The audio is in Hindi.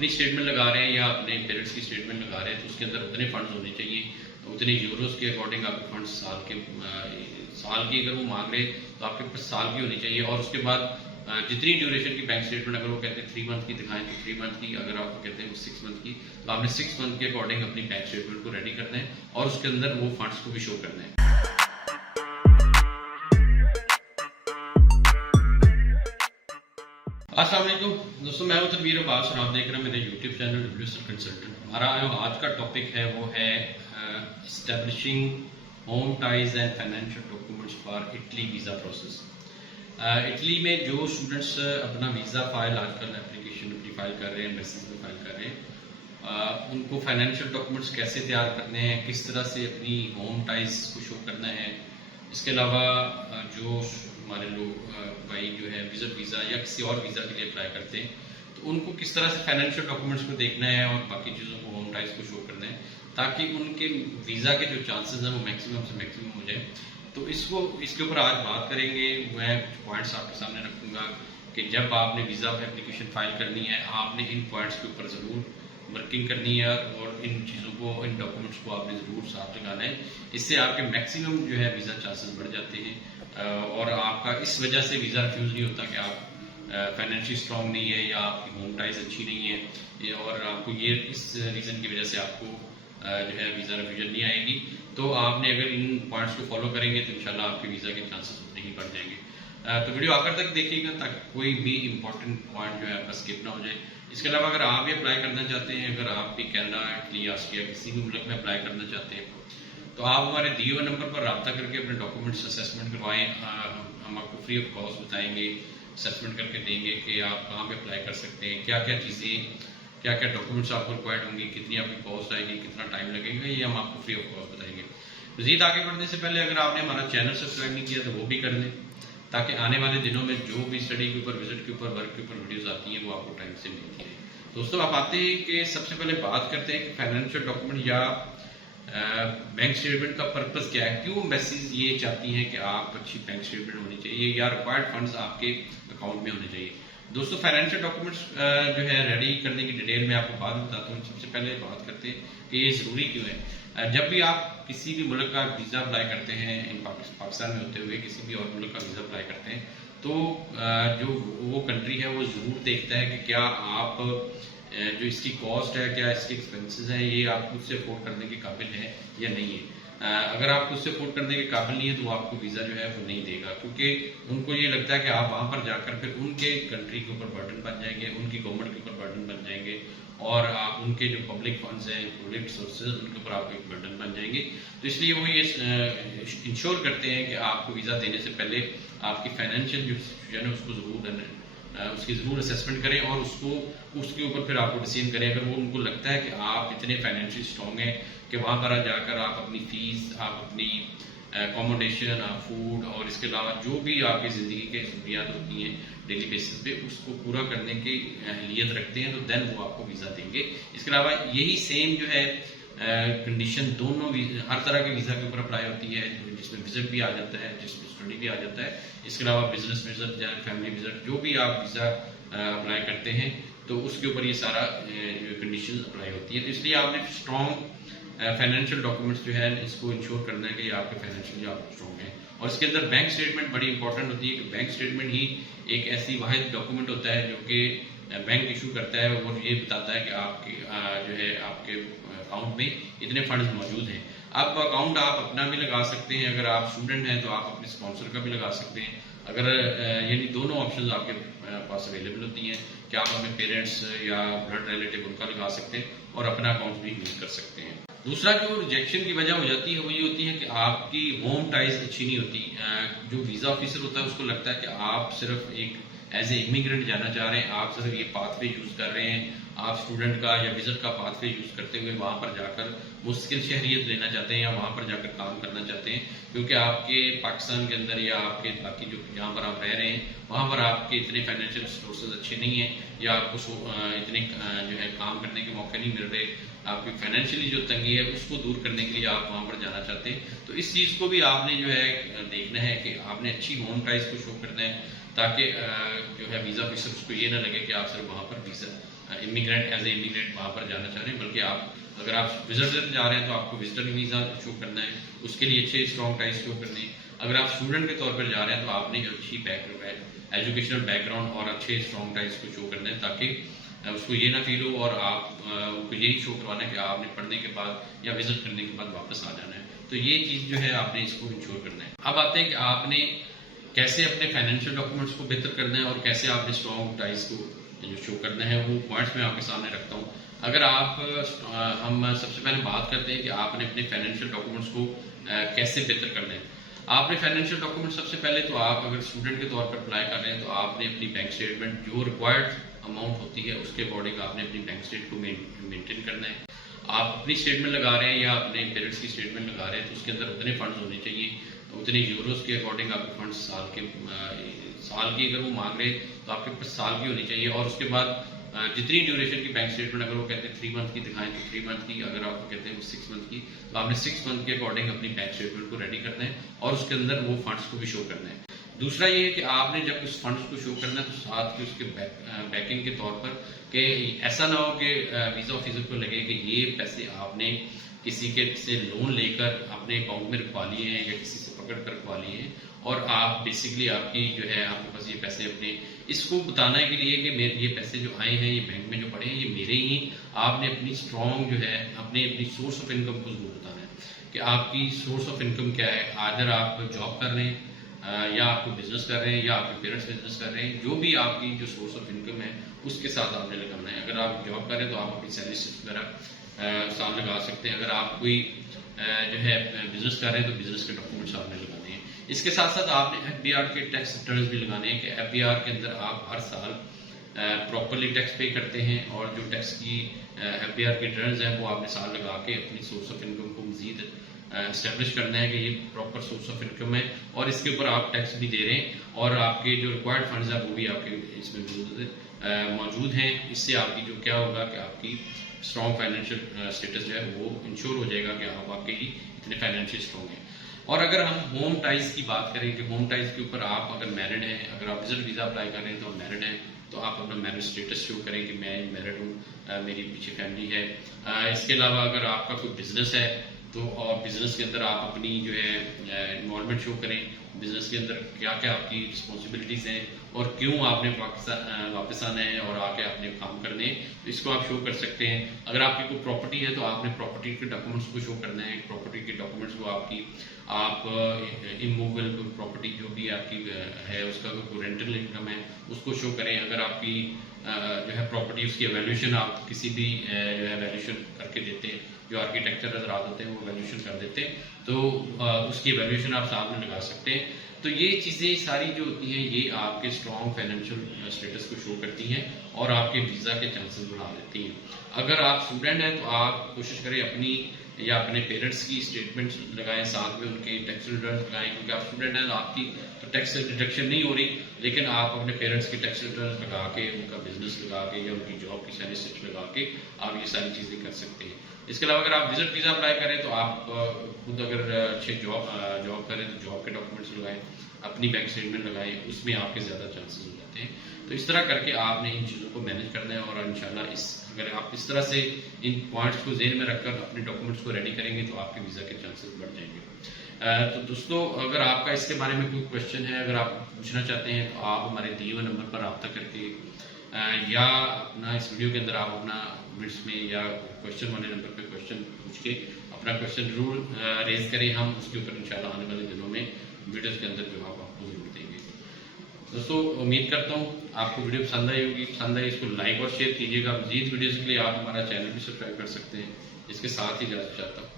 अपनी स्टेटमेंट लगा रहे हैं या अपने पेरेंट्स की स्टेटमेंट लगा रहे हैं तो उसके अंदर उतने फंड्स होने चाहिए, उतने यूरोस के अकॉर्डिंग आपके फंड्स साल की अगर वो मांग रहे तो आपके पास साल की होनी चाहिए। और उसके बाद जितनी ड्यूरेशन की बैंक स्टेटमेंट अगर वो कहते हैं 3 मंथ की दिखाएं तो 3 मंथ की, अगर आप कहते हैं 6 मंथ की तो आपने 6 मंथ के अकॉर्डिंग अपनी बैंक स्टेटमेंट को रेडी करना है और उसके अंदर वो फंड्स को भी शो करना है। अस्सलाम वालेकुम दोस्तों, मैं हूं तनवीर अब्बास और आप देख रहे हैं मेरे यूट्यूब चैनल WSL कंसल्टेंट। हमारा जो आज का टॉपिक है वो है establishing home ties and financial documents for Italy visa process. Italy में जो स्टूडेंट्स अपना वीज़ा फाइल आजकल एप्लीकेशन अपनी फाइल कर रहे हैं, एम्बेसीज में फाइल कर रहे हैं, उनको फाइनेंशियल डॉक्यूमेंट्स कैसे तैयार करने हैं, किस तरह से अपनी होम टाइज को शो करना है। इसके अलावा जो हमारे लोग भाई जो है विजिट वीज़ा या किसी और वीज़ा के लिए अप्लाई करते हैं तो उनको किस तरह से फाइनेंशियल डॉक्यूमेंट्स को देखना है और बाकी चीज़ों को होम टाइज को शो करना है ताकि उनके वीज़ा के जो चांसेस हैं वो मैक्सिमम से मैक्सिमम हो जाए। तो इसके ऊपर आज बात करेंगे। मैं कुछ पॉइंट्स आपके सामने रखूँगा कि जब आपने वीज़ा एप्लीकेशन फाइल करनी है आपने इन पॉइंट्स के ऊपर ज़रूर वर्किंग करनी है और इन चीज़ों को, इन डॉक्यूमेंट्स को आपने ज़रूर साथ लगाना है। इससे आपके मैक्सिमम जो है वीज़ा चांसेस बढ़ जाते हैं और आपका इस वजह से वीज़ा रिफ्यूज़ नहीं होता कि आप फाइनेंशियली स्ट्रॉन्ग नहीं है या आपकी होम टाइज अच्छी नहीं है और आपको ये इस रीज़न की वजह से आपको जो है वीज़ा रिफ्यूजन नहीं आएगी। तो आपने अगर इन पॉइंट्स को फॉलो करेंगे तो इंशाल्लाह आपके वीज़ा के चांसेस उतने ही बढ़ जाएंगे। तो वीडियो आखिर तक देखिएगा ताकि कोई भी इंपॉर्टेंट पॉइंट जो है आपका स्किप ना हो जाए। इसके अलावा अगर आप भी अप्लाई करना चाहते हैं, अगर आप भी कनाडा, इटली, ऑस्ट्रिया किसी भी मुल्क में अप्लाई करना चाहते हैं तो आप हमारे दिए हुए नंबर पर रब्ता करके अपने डॉक्यूमेंट्स असेसमेंट करवाएं। हम आपको फ्री ऑफ कॉस्ट बताएंगे, असेसमेंट करके देंगे कि आप कहाँ पे अप्लाई कर सकते हैं, क्या क्या चीज़ें, क्या क्या डॉक्यूमेंट्स आपको रिक्वायर्ड होंगी, कितनी आपकी कॉस्ट आएगी, कितना टाइम लगेगा, ये हम आपको फ्री ऑफ कॉस्ट बताएंगे। मज़ीद आगे बढ़ने से पहले अगर आपने हमारा चैनल सब्सक्राइब नहीं किया तो वो भी कर लें ताकि आने वाले दिनों में जो भी स्टडी के ऊपर, विजिट के ऊपर, वर्क के ऊपर वीडियोस आती हैं वो आपको टाइम से मिलती है। दोस्तों आप आते हैं कि सबसे पहले बात करते हैं कि फाइनेंशियल डॉक्यूमेंट या बैंक स्टेटमेंट का पर्पस क्या है, क्यों एम्बेसीज ये चाहती हैं कि आप अच्छी बैंक स्टेटमेंट होनी चाहिए या रिक्वायर्ड फंड्स आपके अकाउंट में होने चाहिए। दोस्तों फाइनेंशियल डॉक्यूमेंट्स जो है रेडी करने की डिटेल में आपको बाद में बताता हूँ। सबसे पहले बात करते हैं कि ये ज़रूरी क्यों है। जब भी आप किसी भी मुल्क का वीज़ा अप्लाई करते हैं, पाकिस्तान में होते हुए किसी भी और मुल्क का वीज़ा अप्लाई करते हैं तो जो वो कंट्री है वो ज़रूर देखता है कि क्या आप जो इसकी कॉस्ट है, क्या इसके एक्सपेंसेस हैं, ये आप खुद से अफोर्ड करने के काबिल है या नहीं है। अगर आप खुद से अफोर्ड करने के काबिल नहीं है तो वो आपको वीज़ा जो है वो नहीं देगा, क्योंकि उनको ये लगता है कि आप वहाँ पर जाकर फिर उनके कंट्री के ऊपर बर्डन बन जाएंगे, उनकी गवर्नमेंट के ऊपर बर्डन बन जाएंगे और आप उनके जो पब्लिक फंड्स हैं, पब्लिक सोर्सेज, उनके ऊपर आप एक बर्डन बन जाएंगे। तो इसलिए वो ये इंश्योर करते हैं कि आपको वीज़ा देने से पहले आपकी फाइनेंशियल जो सिचुएशन है उसको उसकी ज़रूर असेसमेंट करें और उसके ऊपर फिर आपको डिसीजन करें। अगर वो उनको लगता है कि आप इतने फाइनेंशियली स्ट्रॉन्ग हैं कि वहाँ पर जाकर आप अपनी फीस, आप अपनी अकोमोडेशन, आप फूड और इसके अलावा जो भी आपकी ज़िंदगी के ज़रूरियात होती हैं डेली बेसिस पे उसको पूरा करने की अहलियत रखते हैं तो देन वो आपको वीज़ा देंगे। इसके अलावा यही सेम जो है कंडीशन दोनों हर तरह के वीज़ा के ऊपर अप्लाई होती है, जिसमें विजिट भी आ जाता है, जिसमें स्टडी भी आ जाता है। इसके अलावा बिजनेस विजिट या फैमिली विजिट जो भी आप वीज़ा अप्लाई करते हैं तो उसके ऊपर ये सारा कंडीशन अप्लाई होती है। तो इसलिए आपने स्ट्रॉन्ग फाइनेंशियल डॉक्यूमेंट्स जो है इसको इंश्योर करना है कि आपके फाइनेंशियली आप स्ट्रॉन्ग हैं। और इसके अंदर बैंक स्टेटमेंट बड़ी इंपॉर्टेंट होती है कि बैंक स्टेटमेंट ही एक ऐसी वाहिद डॉक्यूमेंट होता है जो कि बैंक इशू करता है और ये बताता है कि आपके जो है आपके अकाउंट में इतने फंड्स मौजूद हैं। अब अकाउंट आप अपना भी लगा सकते हैं, अगर आप स्टूडेंट हैं तो आप अपने स्पॉन्सर का भी लगा सकते हैं। अगर यानी दोनों ऑप्शंस आपके पास अवेलेबल होती हैं कि आप अपने पेरेंट्स या ब्लड रिलेटिव उनका लगा सकते हैं और अपना अकाउंट भी यूज कर सकते हैं। दूसरा जो रिजेक्शन की वजह हो जाती है वो ये होती है कि आपकी होम टाइज अच्छी नहीं होती। जो वीज़ा ऑफिसर होता है उसको लगता है कि आप सिर्फ एक एज ए इमिग्रेंट जाना चाह रहे हैं, आप सिर्फ ये पाथवे यूज़ कर रहे हैं, आप स्टूडेंट का या विजिट का पाथवे यूज़ करते हुए वहाँ पर जाकर मुश्किल शहरियत लेना चाहते हैं या वहाँ पर जाकर काम करना चाहते हैं, क्योंकि आपके पाकिस्तान के अंदर या आपके बाकी जो जहाँ पर आप रह रहे हैं वहाँ पर आपके इतने फाइनेंशियल सोर्सेज अच्छे नहीं हैं या आपको इतने जो है काम करने के मौके नहीं मिल रहे। आपकी फाइनेंशियली जो तंगी है उसको दूर करने के लिए आप वहाँ पर जाना चाहते हैं। तो इस चीज़ को भी आपने जो है देखना है कि आपने अच्छी होम टाइज को शो करना है ताकि जो है वीज़ा ऑफिसर उसको ये ना लगे कि आप सिर्फ वहाँ पर visa immigrant as a immigrant वहाँ पर जाना चाह रहे हैं, बल्कि आप अगर आप विजिटर जा रहे हैं तो आपको विजिटर वीज़ा शो करना है, उसके लिए अच्छे स्ट्रॉन्ग टाइज शो करने हैं। अगर आप स्टूडेंट के तौर पर जा रहे हैं तो आपने अच्छी एजुकेशनल बैकग्राउंड और अच्छे स्ट्रॉन्ग टाइज को शो करना है, ताकि उसको ये ना फील हो और आप उनको यही शो करवाना है कि आपने पढ़ने के बाद या विजिट करने के बाद वापस आ जाना है। तो ये चीज़ जो है आपने इसको इंश्योर करना है। अब आते हैं कि आपने कैसे अपने फाइनेंशियल डॉक्यूमेंट्स को बेहतर करना है और कैसे आपने स्ट्रॉन्ग टाइज को जो शो करना है, वो पॉइंट्स मैं आपके सामने रखता हूँ। अगर आप हम सबसे पहले बात करते हैं कि आपने अपने फाइनेंशियल डॉक्यूमेंट्स को कैसे बेहतर करना है। आपने फाइनेंशियल डॉक्यूमेंट सबसे पहले तो आप अगर स्टूडेंट के तौर पर अप्लाई कर रहे हैं तो आपने अपनी बैंक स्टेटमेंट जो रिक्वायर्ड अमाउंट होती है उसके अकॉर्डिंग आपने अपनी बैंक स्टेटमेंट को मेंटेन करना है। आप अपनी स्टेटमेंट लगा रहे हैं या अपने पेरेंट्स की स्टेटमेंट लगा रहे हैं तो उसके अंदर उतने फंड्स होने चाहिए, उतने यूरोस के अकॉर्डिंग आपके फंड्स साल की अगर वो मांग रहे तो आपके पास साल की होनी चाहिए। और उसके बाद जितनी ड्यूरेशन की बैंक स्टेटमेंट, अगर वो कहते हैं 3 मंथ की दिखाएं तो 3 मंथ की, अगर आप कहते हैं 6 मंथ की, तो आपने 6 मंथ के अकॉर्डिंग अपनी बैंक स्टेटमेंट को रेडी करना है और उसके अंदर वो फंड्स को भी शो करना है। दूसरा ये है कि आपने जब उस फंड्स को शो करना है तो साथ में उसके बैकिंग के तौर पर कि ऐसा ना हो कि वीजा ऑफिसर को लगे कि ये पैसे आपने किसी के से लोन लेकर अपने अकाउंट में रखवा लिए हैं या किसी से पकड़ कर रखवा लिए हैं और आप बेसिकली आपकी जो है आपके पास ये पैसे अपने इसको बताने के लिए कि मेरे ये पैसे जो आए हैं ये बैंक में जो पड़े हैं ये मेरे ही। आपने अपनी स्ट्रॉन्ग जो है अपनी सोर्स ऑफ इनकम को जरूर बताना है कि आपकी सोर्स ऑफ इनकम क्या है। आदर आप जॉब कर रहे हैं या आपको बिजनेस कर रहे हैं या आपके पेरेंट्स बिजनेस कर रहे हैं, जो भी आपकी जो सोर्स ऑफ इनकम है उसके साथ आपने लगाना है। अगर आप जॉब कर रहे हैं तो आप अपनी सैलरी स्लिप वगैरह साथ लगा सकते हैं। अगर आप कोई जो है बिजनेस कर रहे हैं तो बिजनेस के डॉक्यूमेंट्स आपने लगाने हैं। इसके साथ साथ आपने एफबीआर के टैक्स रिटर्न्स भी लगाने हैं कि एफबीआर के अंदर आप हर साल प्रॉपरली टैक्स पे करते हैं और जो टैक्स की एफबीआर के रिटर्न्स हैं वो आपने साल लगा के अपनी सोर्स ऑफ इनकम को मजीद एस्टेब्लिश करना है कि ये प्रॉपर सोर्स ऑफ इनकम है और इसके ऊपर आप टैक्स भी दे रहे हैं और आपके जो रिक्वायर्ड फंड्स हैं वो भी आपके इसमें मौजूद हैं। इससे आपकी जो क्या होगा कि आपकी स्ट्रॉन्ग फाइनेंशियल स्टेटस जो है वो इंश्योर हो जाएगा कि आप वाकई इतने फाइनेंशियल स्ट्रॉन्ग हैं। और अगर हम होम टाइज की बात करें कि होम टाइज के ऊपर आप अगर मैरिड हैं, अगर आप विजिट वीज़ा अप्लाई कर रहे हैं तो मैरिड हैं तो आप अपना मैरिज स्टेटस शो करें कि मैं मैरिड हूँ, मेरी पीछे फैमिली है। इसके अलावा अगर आपका कोई बिजनेस है तो और बिजनेस के अंदर आप अपनी जो है इन्वॉल्वमेंट शो करें, बिजनेस के अंदर क्या क्या आपकी रिस्पॉन्सिबिलिटीज़ हैं और क्यों आपने वापस आना है और आके अपने काम करने हैं, तो इसको आप शो कर सकते हैं। अगर आपकी कोई प्रॉपर्टी है तो आपने प्रॉपर्टी के डॉक्यूमेंट्स को शो करना है। प्रॉपर्टी के डॉक्यूमेंट्स को आप इमूवेबल प्रॉपर्टी जो भी आपकी है उसका कोई रेंटल इनकम है उसको शो करें। अगर आपकी जो है प्रॉपर्टी उसकी वैल्यूएशन आप किसी भी जो है वैल्यूएशन करके देते हैं, जो आर्किटेक्चर हजरात होते हैं वो वैल्यूएशन कर देते हैं तो उसकी वैल्यूएशन आप साथ में लगा सकते हैं। तो ये चीज़ें सारी जो होती हैं ये आपके स्ट्रॉन्ग फाइनेंशियल स्टेटस को शो करती हैं और आपके वीज़ा के चांसेस बढ़ा देती हैं। अगर आप स्टूडेंट हैं तो आप कोशिश करें अपनी या अपने पेरेंट्स की स्टेटमेंट्स लगाएं, साथ में उनके टैक्स रिटर्न लगाएं, क्योंकि आप स्टूडेंट हैं तो आपकी तो टैक्स डिडक्शन नहीं हो रही, लेकिन आप अपने पेरेंट्स के टैक्स रिटर्न लगा के, उनका बिजनेस लगा के या उनकी जॉब की सैलरी स्लिप लगा के आप ये सारी चीज़ें कर सकते हैं। इसके अलावा अगर आप विजिट वीज़ा अप्लाई करें तो आप खुद अगर अच्छे जॉब करें तो जॉब के डॉक्यूमेंट्स लगाएं, अपनी बैंक स्टेटमेंट लगाएं, उसमें आपके ज़्यादा चांसेस हो जाते हैं। तो इस तरह करके आपने इन चीज़ों को मैनेज करना है और इंशाल्लाह अगर आप इस तरह से इन पॉइंट्स को ज़हन में रखकर अपने डॉक्यूमेंट्स को रेडी करेंगे तो आपके वीज़ा के चांसेस बढ़ जाएंगे। तो दोस्तों अगर आपका इसके बारे में कोई क्वेश्चन है, अगर आप पूछना चाहते हैं तो आप हमारे दिए हुए नंबर पर रब्ता करके या अपना इस वीडियो के अंदर आप अपना कमेंट्स में या क्वेश्चन वाले नंबर पे क्वेश्चन पूछ के अपना क्वेश्चन जरूर रेज करें। हम उसके ऊपर इंशाल्लाह आने वाले दिनों में वीडियोस के अंदर जवाब आपको जरूर देंगे। दोस्तों उम्मीद करता हूँ आपको वीडियो पसंद आई होगी। पसंद आई इसको लाइक और शेयर कीजिएगा। मजीद वीडियोज़ के लिए आप हमारा चैनल भी सब्सक्राइब कर सकते हैं। इसके साथ ही इजाज़त चाहता हूँ।